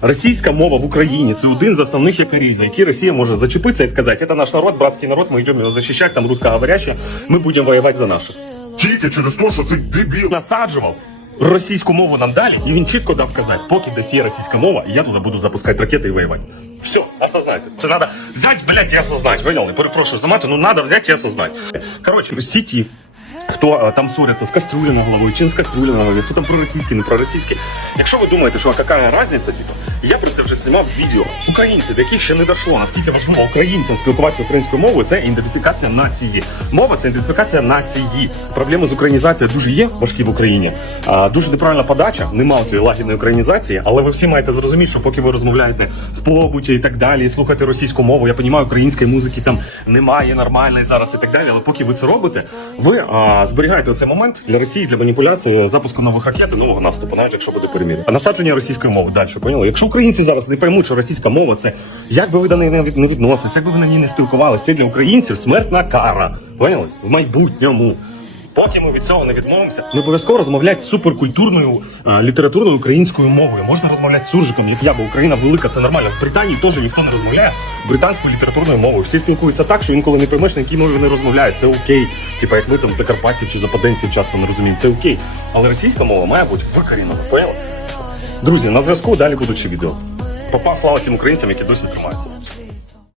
Російська мова в Україні це один з основних якорів, за які Росія може зачепитися і сказати, це наш народ, братський народ, ми йдемо його захищати, там русскоговорящі, ми будемо воювати за наших. Тільки через те, що цей дебіл. Насаджував російську мову нам далі, і він чітко дав казати, поки десь є російська мова, я туди буду запускати ракети і воювати. Все, осознайте. Це треба взяти, блядь, і осознати. Поняли? Перепрошую за мати, ну треба взяти і осознати. Коротше, всі ті, хто е, там ссоряться з кастрюлі на головою, чи не з кастрюлі на голові, хто там проросійський, не проросійський. Якщо ви думаєте, що яка різниця, типу, я про це вже знімав відео. Українці, до яких ще не дійшло, наскільки важливо українцям спілкуватися українською мовою, це ідентифікація нації. Мова це ідентифікація нації. Проблеми з українізацією дуже є важкі в Україні. А, дуже неправильна подача, нема цієї лагідної українізації, але ви всі маєте зрозуміти, що поки ви розмовляєте в побуті і так далі, і слухаєте російську мову, я розумію, української музики там немає нормальної зараз і так далі. Але поки ви це робите, ви а, зберігаєте цей момент для Росії для маніпуляції запуску нових ракет і нового наступу, навіть якщо буде перемір'я. Насадження російської мови далі поняли? Якщо українці зараз не поймуть, що російська мова це як би ви до неї не від- відносились, як би ви на ній не спілкувалися, це для українців смертна кара. Поняли? В майбутньому. Поки ми від цього не відмовимося, ми обов'язково розмовляти суперкультурною е, літературною українською мовою. Можна розмовляти з суржиком, як я, бо Україна велика, це нормально. В Британії теж ніхто не розмовляє британською літературною мовою. Всі спілкуються так, що інколи не поймеш, на якій мові вони розмовляють. Це окей. Типа як ми там закарпатців чи западенців часто не розуміємо. Це окей. Але російська мова має бути викорінена. Поняли? Друзі, на зв'язку далі будуть ще відео. Попа слава всім українцям, які досі тримаються.